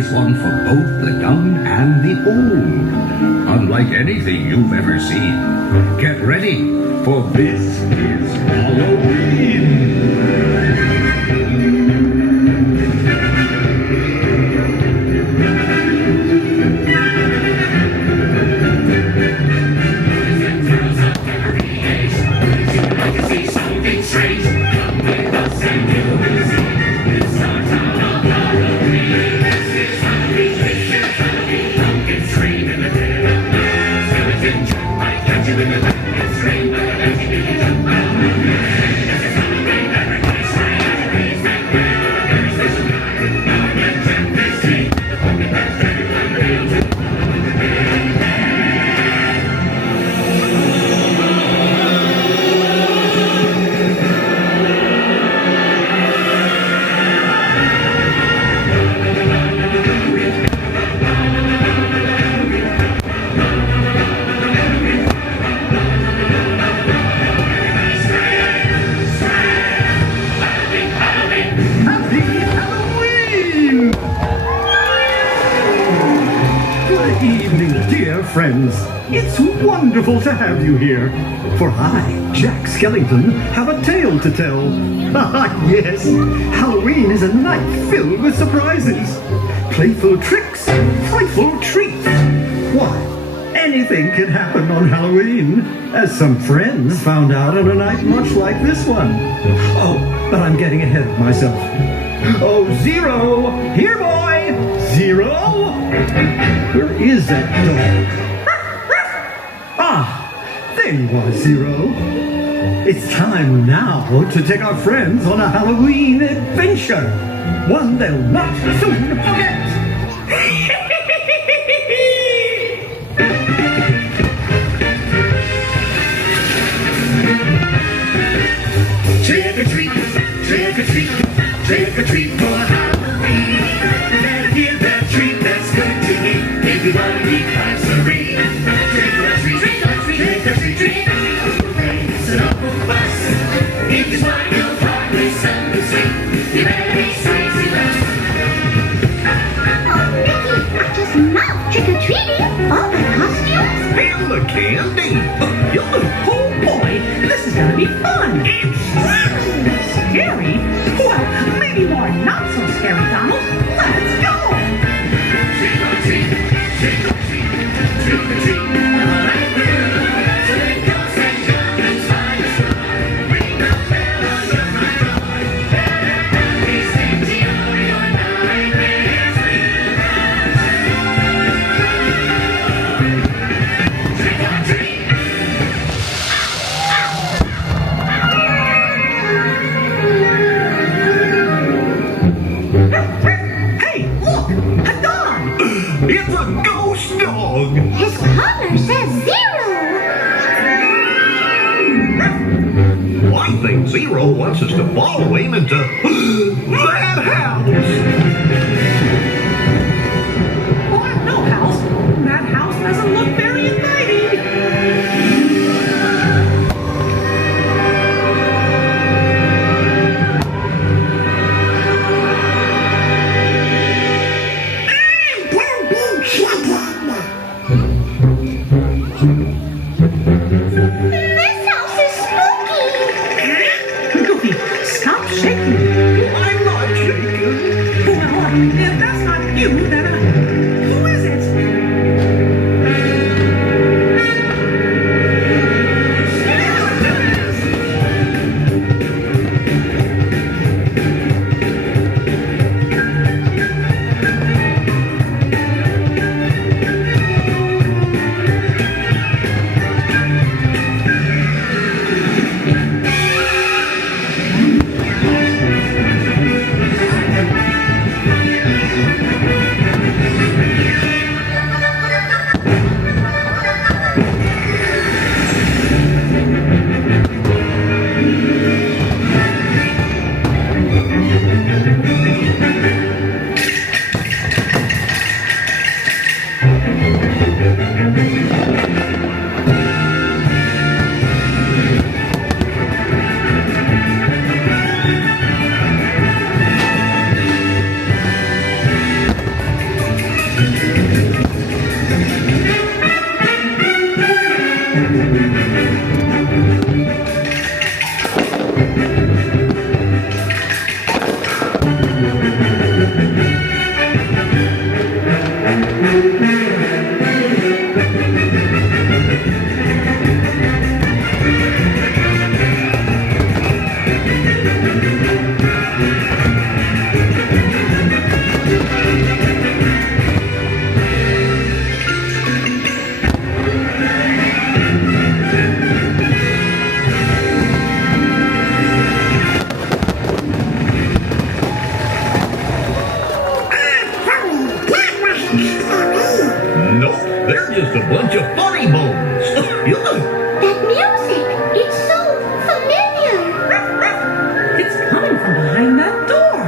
is one for both the young and the old. Unlike anything you've ever seen. Get ready, for this is Halloween! Friends, it's wonderful to have you here, for I, Jack Skellington, have a tale to tell. Ah, yes, Halloween is a night filled with surprises, playful tricks, frightful treats. Why, anything can happen on Halloween, as some friends found out on a night much like this one. Oh, but I'm getting ahead of myself. Oh, Zero! Here, boy! Zero? Where is that dog? Ah, there you are, Zero. It's time now to take our friends on a Halloween adventure. One they'll not soon forget. Trick or treat, trick or treat, trick or treat for Halloween. Better give that treat that's good to eat. If you want to eat five-serene. Trick or treat, trick or treat, trick or treat, trick or treat. It's an awful fuss. If you want your partner something sweet, you better be crazy love. Oh, Mickey, I just love trick-or-treating. All the costumes. And the candy! Oh boy, this is gonna be fun! Scary? Well, maybe more not so scary, Donald. Let's go! Trick or treat, trick or treat, trick or treat. All right, well, twinkle, twinkle, and shine, shine. Ring the bell on your front door. Better be safety or your nightmares will come. Trick or treat. Hey, look! A dog! It's a ghost dog! His collar says Zero. I think Zero wants us to follow him into that house! What? No house? That house doesn't look very inviting. This house is spooky. Goofy, stop shaking. I'm not shaking! Well, if that's not you, then who is it? just a bunch of funny bones. That music, it's so familiar. It's coming from behind that door.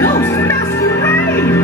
Ghost masquerade.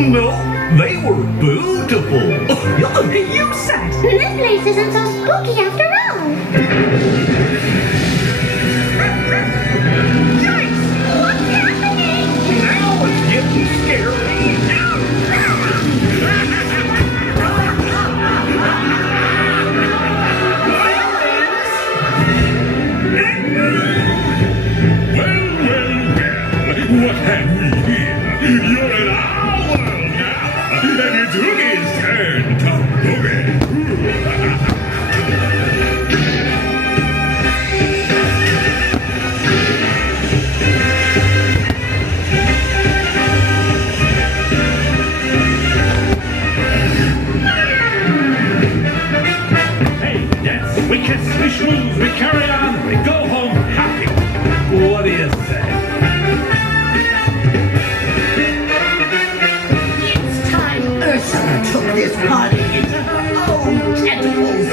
No, they were beautiful. You said. This place isn't so spooky after all. Yikes! What's happening? Now it's getting scary. What have we here? You're in our world now, and it's Oogie's turn to boogie. Hey, yes, we kiss, we schmooze, we carry on, we go home happy. What do you say? It's time Ursula took this party into her own tentacles.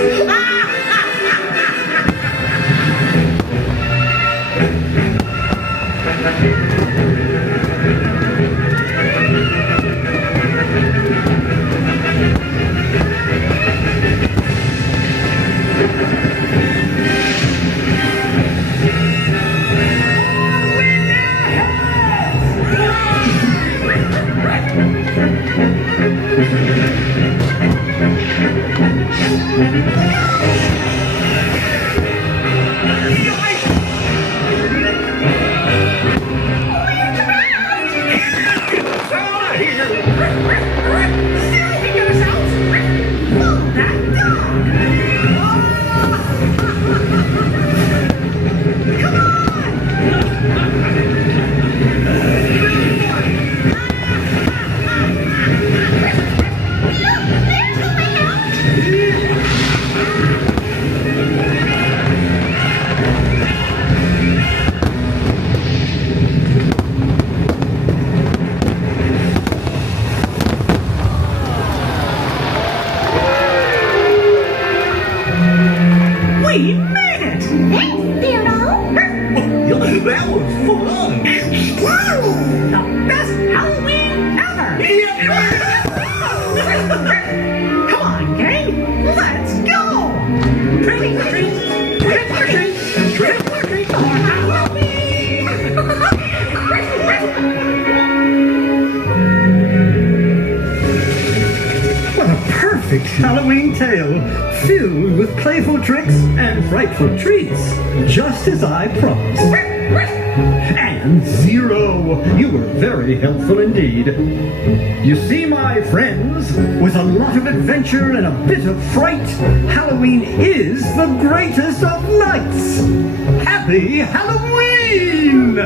perfect Halloween tale filled with playful tricks and frightful treats, just as I promised. And Zero, you were very helpful indeed. You see, my friends, with a lot of adventure and a bit of fright, Halloween is the greatest of nights. Happy Halloween!